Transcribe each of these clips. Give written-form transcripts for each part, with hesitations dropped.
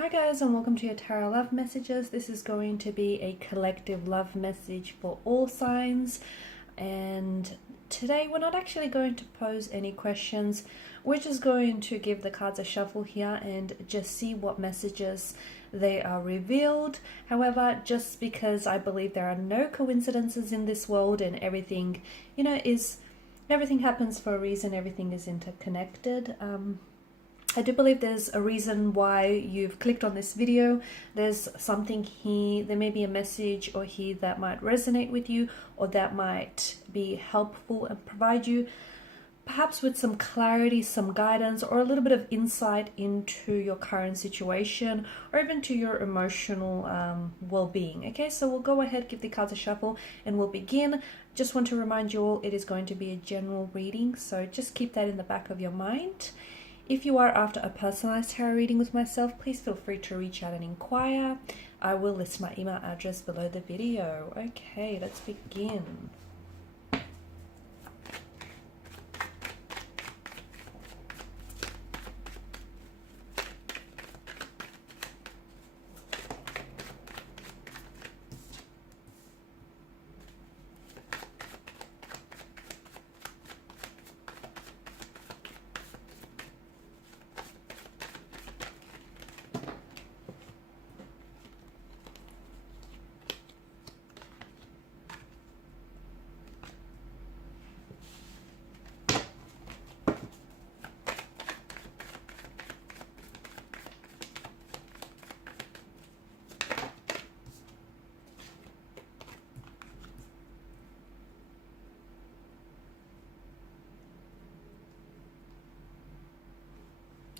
Hi guys, and welcome to your tarot love messages. This is going to be a collective love message for all signs, and today we're not actually going to pose any questions. We're just going to give the cards a shuffle here and just see what messages they are revealed. However, just because I believe there are no coincidences in this world and everything, everything happens for a reason, everything is interconnected. I do believe there's a reason why you've clicked on this video. There's something here, there may be a message or here that might resonate with you, or that might be helpful and provide you perhaps with some clarity, some guidance, or a little bit of insight into your current situation, or even to your emotional well-being. Okay, so we'll go ahead, give the cards a shuffle, and we'll begin. Just want to remind you all, it is going to be a general reading, so just keep that in the back of your mind. If you are after a personalized tarot reading with myself, please feel free to reach out and inquire. I will list my email address below the video. Okay, let's begin.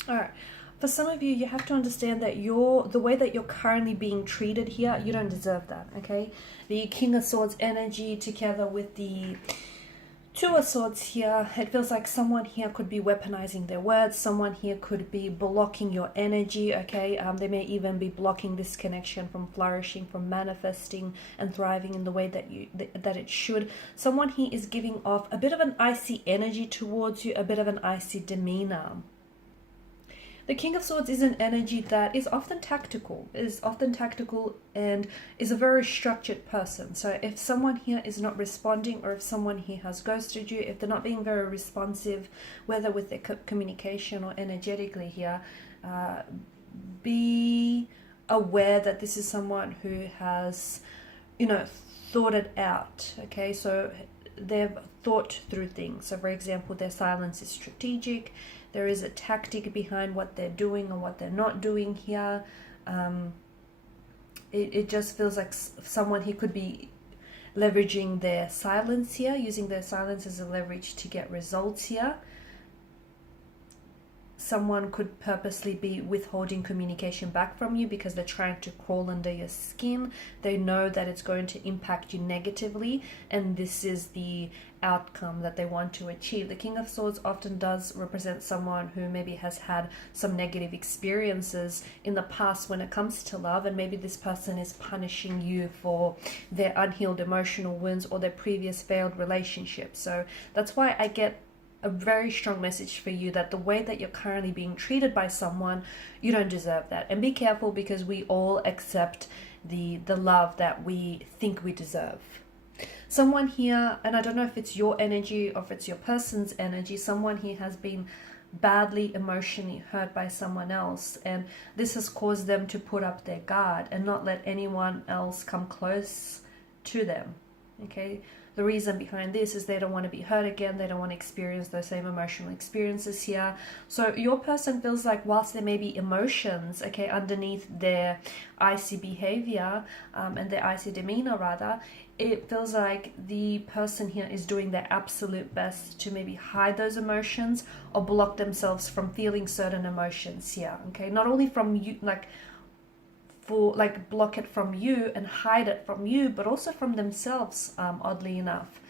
All right. For some of you, you have to understand that the way that you're currently being treated here, you don't deserve that, okay? The King of Swords energy together with the Two of Swords here, it feels like someone here could be weaponizing their words. Someone here could be blocking your energy, okay? They may even be blocking this connection from flourishing, from manifesting and thriving in the way that it should. Someone here is giving off a bit of an icy energy towards you, a bit of an icy demeanor. The King of Swords is an energy that is often tactical, and is a very structured person. So if someone here is not responding, or if someone here has ghosted you, if they're not being very responsive, whether with their communication or energetically here, be aware that this is someone who has, thought it out, okay? So they've thought through things. So for example, their silence is strategic. There is a tactic behind what they're doing or what they're not doing here. It just feels like someone here could be leveraging their silence here, using their silence as a leverage to get results here. Someone could purposely be withholding communication back from you because they're trying to crawl under your skin. They know that it's going to impact you negatively, and this is the outcome that they want to achieve. The King of Swords often does represent someone who maybe has had some negative experiences in the past when it comes to love, and maybe this person is punishing you for their unhealed emotional wounds or their previous failed relationships. So that's why I get a very strong message for you that the way that you're currently being treated by someone, you don't deserve that. And be careful, because we all accept the love that we think we deserve. Someone here, and I don't know if it's your energy or if it's your person's energy, someone here has been badly emotionally hurt by someone else, and this has caused them to put up their guard and not let anyone else come close to them, okay? The reason behind this is they don't want to be hurt again. They don't want to experience those same emotional experiences here. So your person feels like, whilst there may be emotions, okay, underneath their icy behavior and their icy demeanor rather, it feels like the person here is doing their absolute best to maybe hide those emotions or block themselves from feeling certain emotions here, okay? Not only from you, block it from you and hide it from you, but also from themselves, oddly enough.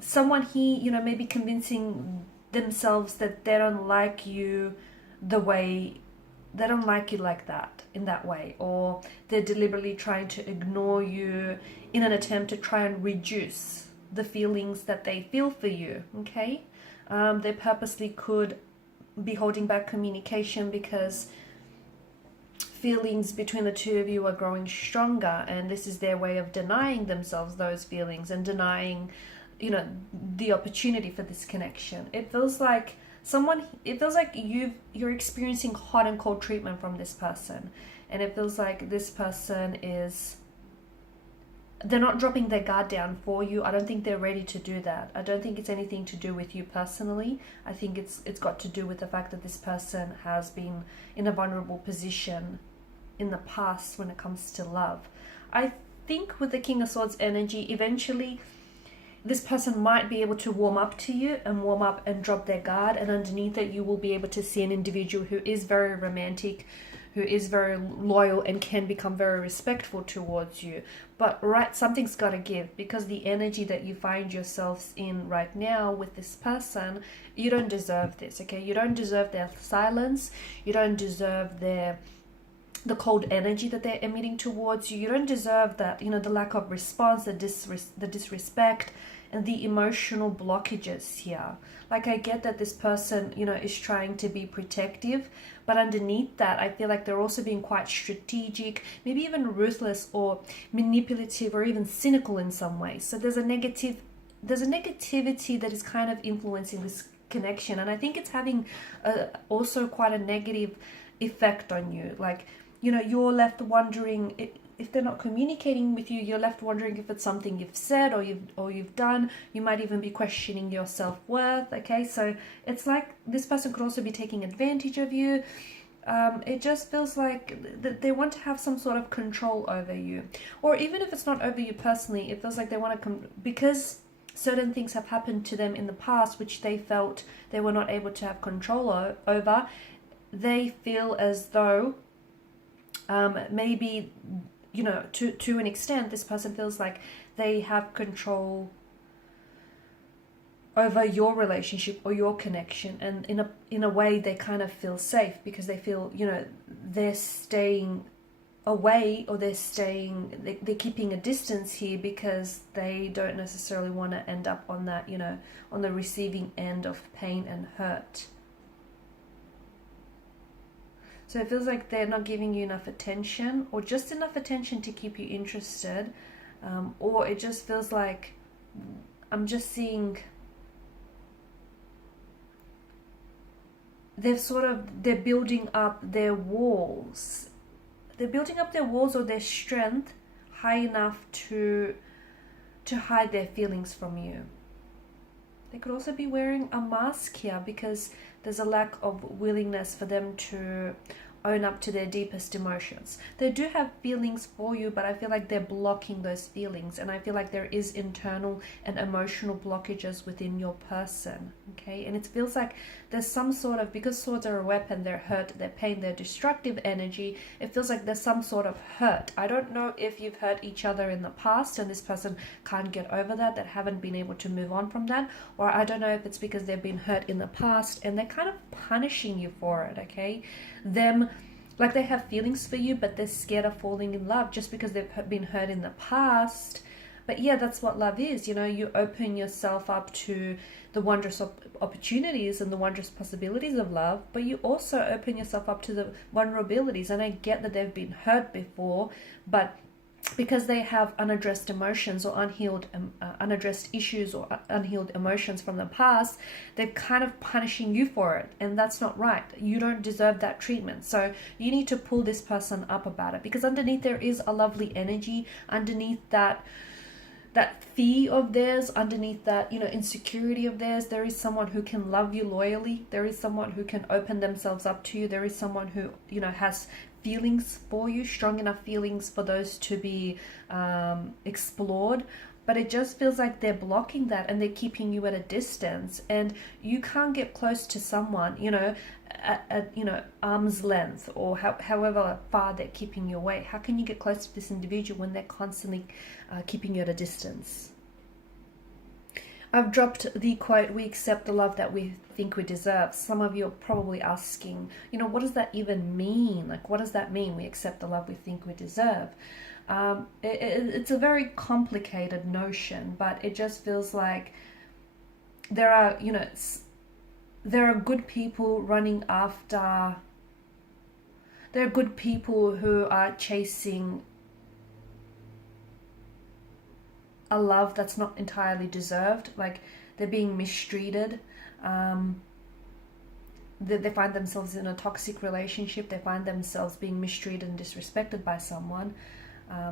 Someone here, maybe convincing themselves that they don't like you they don't like you like that, in that way, or they're deliberately trying to ignore you in an attempt to try and reduce the feelings that they feel for you, okay? They purposely could be holding back communication because feelings between the two of you are growing stronger, and this is their way of denying themselves those feelings and denying, the opportunity for this connection. It feels like you're experiencing hot and cold treatment from this person, and it feels like this person they're not dropping their guard down for you. I don't think they're ready to do that. I don't think it's anything to do with you personally. I think it's got to do with the fact that this person has been in a vulnerable position in the past when it comes to love. I think with the King of Swords energy, eventually this person might be able to warm up to you and warm up and drop their guard, and underneath it you will be able to see an individual who is very romantic, who is very loyal, and can become very respectful towards you. But something's got to give, because the energy that you find yourselves in right now with this person, you don't deserve this, okay? You don't deserve their silence. You don't deserve the cold energy that they're emitting towards you. You don't deserve that, the lack of response, the disrespect, and the emotional blockages here. Like, I get that this person, is trying to be protective, but underneath that, I feel like they're also being quite strategic, maybe even ruthless or manipulative or even cynical in some ways. So there's a negativity that is kind of influencing this connection, and I think it's having also quite a negative effect on you. Like, you're left wondering if they're not communicating with you. You're left wondering if it's something you've said or you've done. You might even be questioning your self-worth. Okay, so it's like this person could also be taking advantage of you. It just feels like they want to have some sort of control over you, or even if it's not over you personally, it feels like they want to because certain things have happened to them in the past which they felt they were not able to have control over. They feel as though maybe, to an extent, this person feels like they have control over your relationship or your connection, and in a way they kind of feel safe because they feel, they're staying away, or they're keeping a distance here because they don't necessarily want to end up on that, on the receiving end of pain and hurt. So it feels like they're not giving you enough attention, or just enough attention to keep you interested, or it just feels like I'm just seeing they're building up their walls. They're building up their walls or their strength high enough to hide their feelings from you. They could also be wearing a mask here because there's a lack of willingness for them to own up to their deepest emotions. They do have feelings for you, but I feel like they're blocking those feelings, and I feel like there is internal and emotional blockages within your person, okay? And it feels like there's some sort of, because swords are a weapon, they're hurt, they're pain, they're destructive energy, it feels like there's some sort of hurt. I don't know if you've hurt each other in the past and this person can't get over that haven't been able to move on from that, or I don't know if it's because they've been hurt in the past and they're kind of punishing you for it, okay? Like they have feelings for you, but they're scared of falling in love just because they've been hurt in the past. But yeah, that's what love is. You open yourself up to the wondrous opportunities and the wondrous possibilities of love, but you also open yourself up to the vulnerabilities. And I get that they've been hurt before, but because they have unaddressed emotions or unaddressed issues or unhealed emotions from the past, they're kind of punishing you for it, and that's not right. You don't deserve that treatment. So you need to pull this person up about it, because underneath there is a lovely energy. Underneath that fear of theirs, underneath that insecurity of theirs, there is someone who can love you loyally. There is someone who can open themselves up to you. There is someone who has feelings for you, strong enough feelings for those to be explored. But it just feels like they're blocking that, and they're keeping you at a distance, and you can't get close to someone at arm's length, or however far they're keeping you away. How can you get close to this individual when they're constantly keeping you at a distance? I've dropped the quote, "We accept the love that we think we deserve." Some of you are probably asking, what does that even mean? Like, what does that mean? We accept the love we think we deserve. It's a very complicated notion, but it just feels like there are good people running after. There are good people who are chasing a love that's not entirely deserved. Like, they're being mistreated. They find themselves in a toxic relationship. They find themselves being mistreated and disrespected by someone.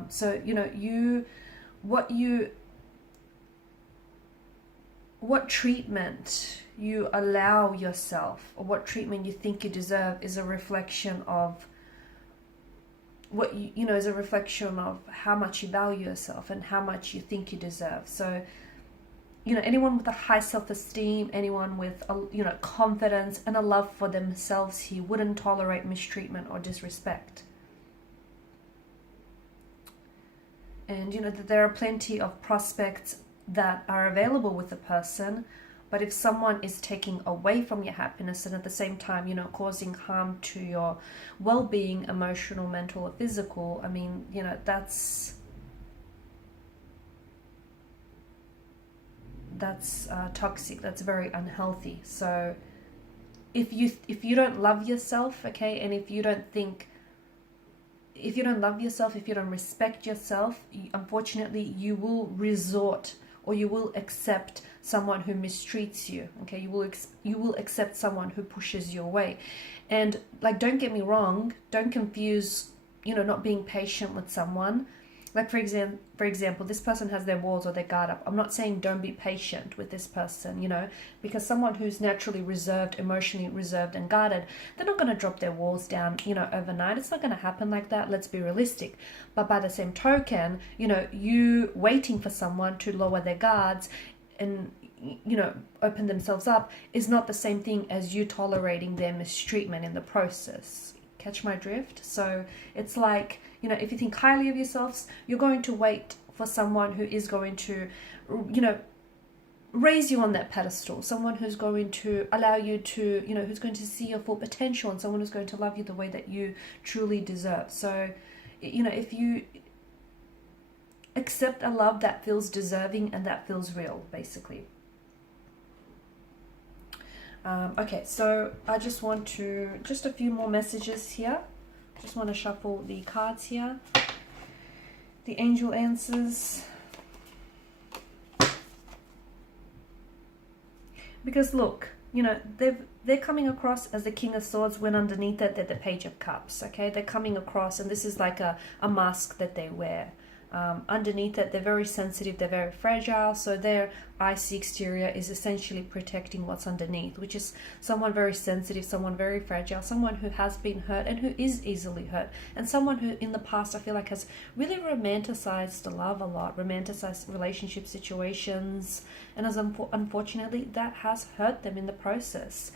So, you know, what treatment you allow yourself, or what treatment you think you deserve, is a reflection of what you know, is a reflection of how much you value yourself and how much you think you deserve. So, you know, anyone with a high self-esteem, anyone with a, you know, confidence and a love for themselves, he wouldn't tolerate mistreatment or disrespect. And you know that there are plenty of prospects that are available with a person, but if someone is taking away from your happiness and at the same time, you know, causing harm to your well-being, emotional, mental, or physical, I mean, you know, that's toxic. That's very unhealthy. So if you don't love yourself, okay, and if you don't love yourself, if you don't respect yourself, unfortunately you will resort, or you will accept someone who mistreats you. Okay, you will accept someone who pushes you away. And like, don't get me wrong, don't confuse, you know, not being patient with someone. Like, for example, this person has their walls or their guard up. I'm not saying don't be patient with this person, you know, because someone who's naturally reserved, emotionally reserved and guarded, they're not going to drop their walls down, you know, overnight. It's not going to happen like that. Let's be realistic. But by the same token, you know, you waiting for someone to lower their guards and, you know, open themselves up is not the same thing as you tolerating their mistreatment in the process. Catch my drift? So it's like, you know, if you think highly of yourselves, you're going to wait for someone who is going to, you know, raise you on that pedestal, someone who's going to allow you to, you know, who's going to see your full potential, and someone who's going to love you the way that you truly deserve. So, you know, if you accept a love that feels deserving and that feels real, basically. Okay, so I just want to, just a few more messages here. Just want to shuffle the cards here. The angel answers. Because look, you know, they're coming across as the King of Swords, when underneath it they're the Page of Cups. Okay, they're coming across, and this is like a mask that they wear. Underneath it, they're very sensitive, they're very fragile, so their icy exterior is essentially protecting what's underneath, which is someone very sensitive, someone very fragile, someone who has been hurt and who is easily hurt, and someone who in the past I feel like has really romanticized love a lot, romanticized relationship situations, and as unfortunately that has hurt them in the process.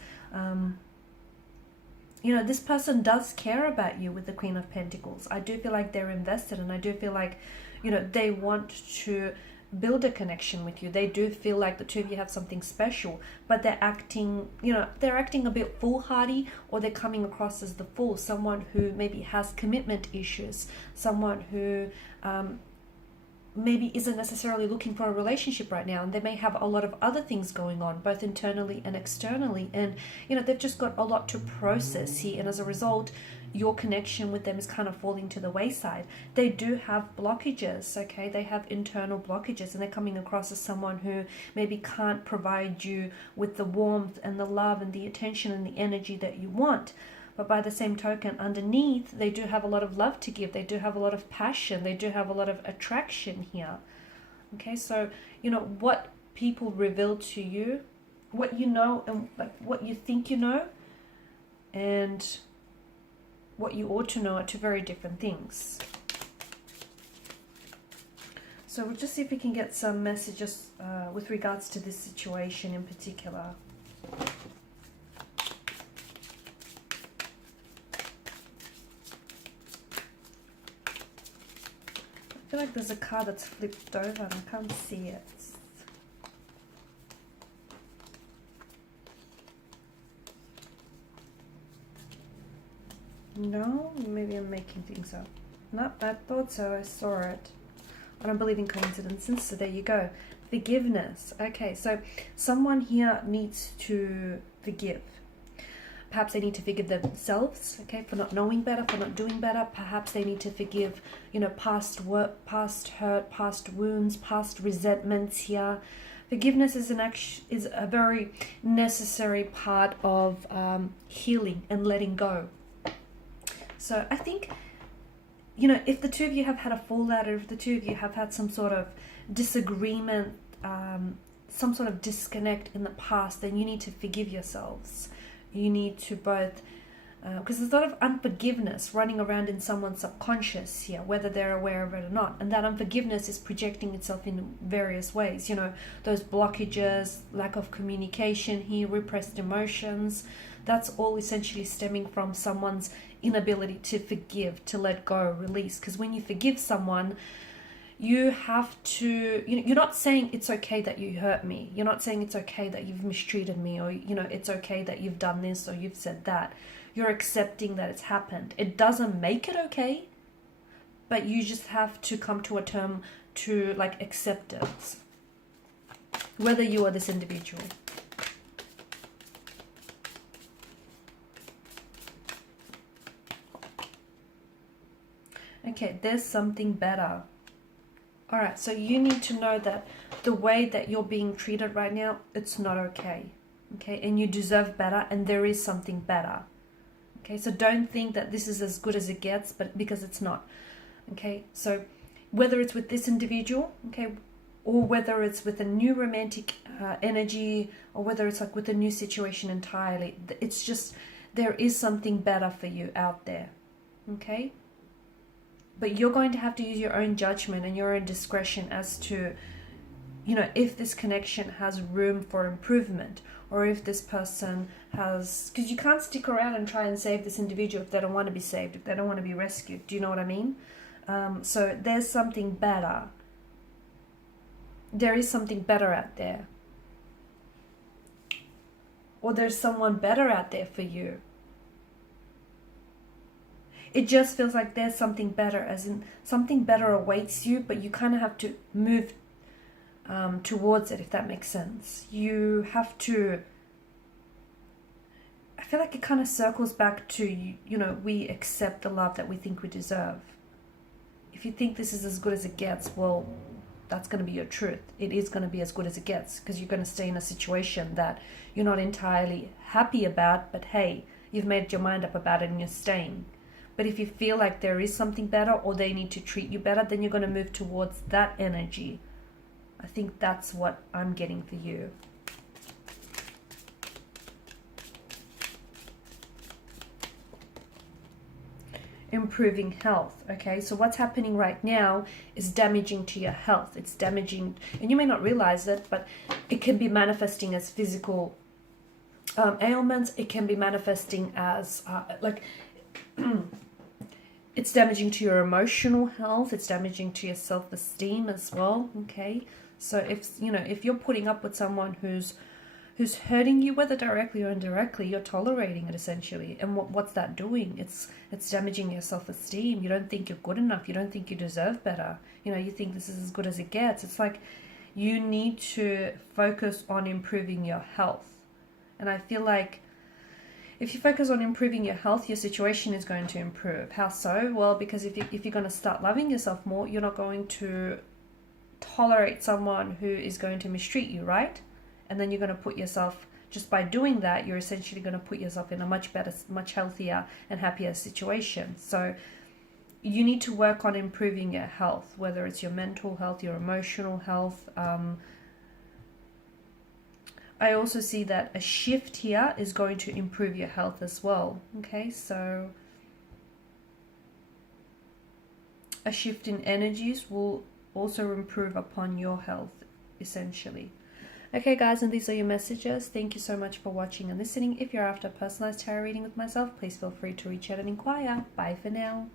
You know, this person does care about you with the Queen of Pentacles. I do feel like they're invested, and I do feel like, you know, they want to build a connection with you. They do feel like the two of you have something special, but they're acting, you know, they're acting a bit foolhardy, or they're coming across as the fool, someone who maybe has commitment issues, someone who maybe isn't necessarily looking for a relationship right now, and they may have a lot of other things going on, both internally and externally, and you know, they've just got a lot to process here, and as a result your connection with them is kind of falling to the wayside. They do have blockages, okay, they have internal blockages, and they're coming across as someone who maybe can't provide you with the warmth and the love and the attention and the energy that you want. But by the same token, underneath, they do have a lot of love to give. They do have a lot of passion. They do have a lot of attraction here. Okay, so, you know, what people reveal to you, what you know, and like what you think you know, and what you ought to know are two very different things. So we'll just see if we can get some messages with regards to this situation in particular. I feel like there's a card that's flipped over and I can't see it. No, maybe I'm making things up. No, I thought so, I saw it. I don't believe in coincidences, so there you go. Forgiveness. Okay, so someone here needs to forgive. perhaps they need to forgive themselves, okay, for not knowing better, for not doing better. Perhaps they need to forgive, you know, past work, past hurt, past wounds, past resentments here. Forgiveness is a very necessary part of healing and letting go. So I think, you know, if the two of you have had a fallout, or if the two of you have had some sort of disagreement, some sort of disconnect in the past, then you need to forgive yourselves. You need to both, because there's a lot of unforgiveness running around in someone's subconscious here, whether they're aware of it or not. And that unforgiveness is projecting itself in various ways. You know, those blockages, lack of communication here, repressed emotions, that's all essentially stemming from someone's inability to forgive, to let go, release. Because when you forgive someone, you have to, you know, you're not saying it's okay that you hurt me. You're not saying it's okay that you've mistreated me, or, you know, it's okay that you've done this or you've said that. You're accepting that it's happened. It doesn't make it okay, but you just have to come to a term to like acceptance, whether you are this individual. Okay, there's something better. All right, so you need to know that the way that you're being treated right now, it's not okay. Okay, and you deserve better, and there is something better. Okay, so don't think that this is as good as it gets, but because it's not. Okay, so whether it's with this individual, okay, or whether it's with a new romantic energy, or whether it's like with a new situation entirely, it's just, there is something better for you out there. Okay. But you're going to have to use your own judgment and your own discretion as to, you know, if this connection has room for improvement, or if this person has, because you can't stick around and try and save this individual if they don't want to be saved, if they don't want to be rescued. Do you know what I mean? So there's something better. There is something better out there. Or there's someone better out there for you. It just feels like there's something better, as in something better awaits you, but you kind of have to move towards it, if that makes sense. You have to, I feel like it kind of circles back to, you know, we accept the love that we think we deserve. If you think this is as good as it gets, well, that's going to be your truth. It is going to be as good as it gets, because you're going to stay in a situation that you're not entirely happy about, but hey, you've made your mind up about it and you're staying. But if you feel like there is something better, or they need to treat you better, then you're going to move towards that energy. I think that's what I'm getting for you. Improving health. Okay, so what's happening right now is damaging to your health. It's damaging, and you may not realize it, but it can be manifesting as physical ailments. It can be manifesting as it's damaging to your emotional health. It's damaging to your self-esteem as well. Okay, so if you're putting up with someone who's hurting you, whether directly or indirectly, you're tolerating it essentially. And what's that doing? It's damaging your self-esteem. You don't think you're good enough. You don't think you deserve better. You know, you think this is as good as it gets. It's like you need to focus on improving your health. And I feel like if you focus on improving your health, your situation is going to improve. How so? Well, because if you're going to start loving yourself more, you're not going to tolerate someone who is going to mistreat you, right? And then you're going to put yourself, just by doing that, you're essentially going to put yourself in a much better, much healthier and happier situation. So you need to work on improving your health, whether it's your mental health, your emotional health. I also see that a shift here is going to improve your health as well. Okay, so a shift in energies will also improve upon your health, essentially. Okay, guys, and these are your messages. Thank you so much for watching and listening. If you're after a personalized tarot reading with myself, please feel free to reach out and inquire. Bye for now.